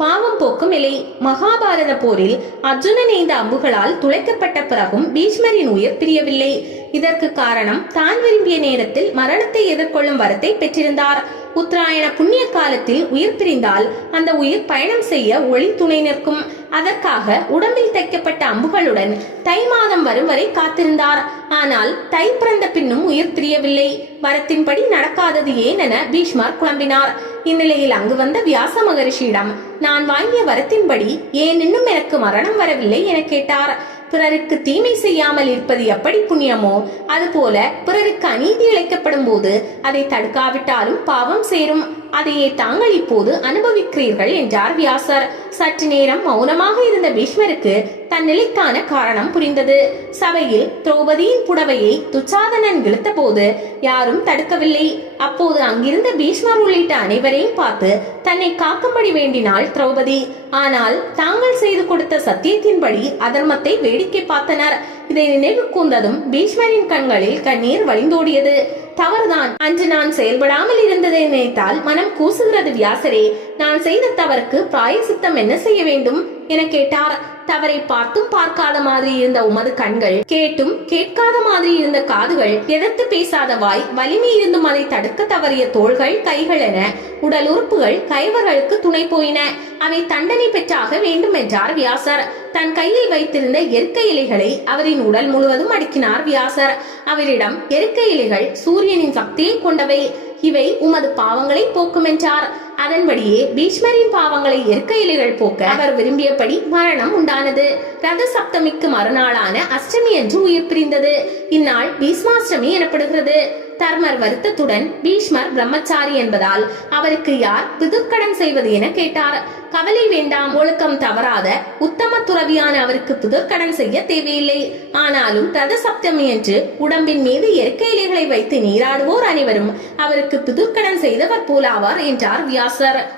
பாவம் போக்கும் இலை மகாபாரத போரில் அர்ஜுனன் எய்த அம்புகளால் துளைக்கப்பட்ட பிறகும் பீஷ்மரின் உயிர் பிரியவில்லை. இதற்கு காரணம் தான் விரும்பிய நேரத்தில் மரணத்தை எதிர்கொள்ளும் வரத்தை பெற்றிருந்தார். உத்தராயண புண்ணிய காலத்தில் உயிர் பிரிந்தால் அந்த உயிர் பயணம் செய்ய ஒளி துணை நிற்கும். அதற்காக உடம்பில் தைக்கப்பட்ட அம்புகளுடன் தை மாதம் வரும் வரை காத்திருந்தார். ஆனால் தை பிறந்த பின்னும் உயிர் பிரியவில்லை. வரத்தின்படி நடக்காதது ஏன் என பீஷ்மர் குழம்பினார். இந்நிலையில் அங்கு வந்த வியாச மகரிஷியிடம் நான் வாங்கிய வரத்தின்படி ஏன் இன்னும் எனக்கு மரணம் வரவில்லை என கேட்டார். பிறருக்கு தீமை செய்யாமல் இருப்பது எப்படி புண்ணியமோ அதுபோல பிறருக்கு அநீதி இழைக்கப்படும் போது அதை தடுக்காவிட்டாலும் பாவம் சேரும். அதையே தாங்கள் இப்போது அனுபவிக்கிறீர்கள் என்றார் வியாசர். சற்று நேரம் மௌனமாக இருந்த பீஷ்மருக்கு தன் நிலைக்கான காரணம் புரிந்தது. சபையில் திரௌபதியின் புடவையை துச்சாதனன் இழுத்த போது யாரும் தடுக்கவில்லை. அப்போது அங்கிருந்த பீஷ்மர் உள்ளிட்ட அனைவரையும் பார்த்து தன்னை காக்கும்படி வேண்டினாள் திரௌபதி. ஆனால் தாங்கள் செய்து கொடுத்த சத்தியத்தின்படி அதர்மத்தை வேடிக்கை பார்த்தனர். இதை நினைவு கூர்ந்ததும் பீஷ்மரின் கண்களில் கண்ணீர் வழிந்தோடியது. தவறுதான். அன்று நான் செயல்படாமல் இருந்ததை நினைத்தால் மனம் கூசுகிறது வியாசரே. நான் செய்த தவறுக்கு பிராயசித்தம் என்ன செய்ய வேண்டும்? என கேட்டார். தவறை பார்த்தும் பார்க்காத மாதிரி இருந்த உமது கண்கள் கேட்டும் கேட்காத மாதிரி இருந்த காதுகள் எதிர்த்து பேசாத வாய் வலிமை இருந்தும் அதை தடுக்க தவறிய தோள்கள் கைகள் என உடல் உறுப்புகள் கைவர்களுக்கு துணை போயின. அவை தண்டனை பெற்றாக வேண்டும் என்றார் வியாசர். தன் கையில் வைத்திருந்த எருக்க இலைகளை அவரின் உடல் முழுவதும் அடுக்கினார் வியாசர். அவரிடம் எருக்க இலைகள் சூரியனின் சக்தியை கொண்டவை. இவை உமது பாவங்களை போக்கும் என்றார். அதன்படியே பீஷ்மரின் பாவங்களை எருக்க இலைகள் போக்க அவர் விரும்பியபடி மரணம் உண்டானது. ரத சப்தமிக்கு மறுநாளான அஷ்டமி என்று உயிர் பிரிந்தது. இந்நாள் பீஷ்மாஷ்டமி எனப்படுகிறது. தர்மர் வருத்தத்துடன் பீஷ்மர் பிரம்மச்சாரி என்பதால் அவருக்கு யார் பிதுர்க்கடன் செய்வது என கேட்டார். கவலை வேண்டாம் ஒழுக்கம் தவறாத உத்தம துறவியான அவருக்கு புதற்கடன் செய்ய தேவையில்லை. ஆனாலும் ரத சப்தமி என்று உடம்பின் மீது இயற்கை இலைகளை வைத்து நீராடுவோர் அனைவரும் அவருக்கு புதுர்க்கடன் செய்தவர் போலாவார் என்றார் வியாசர்.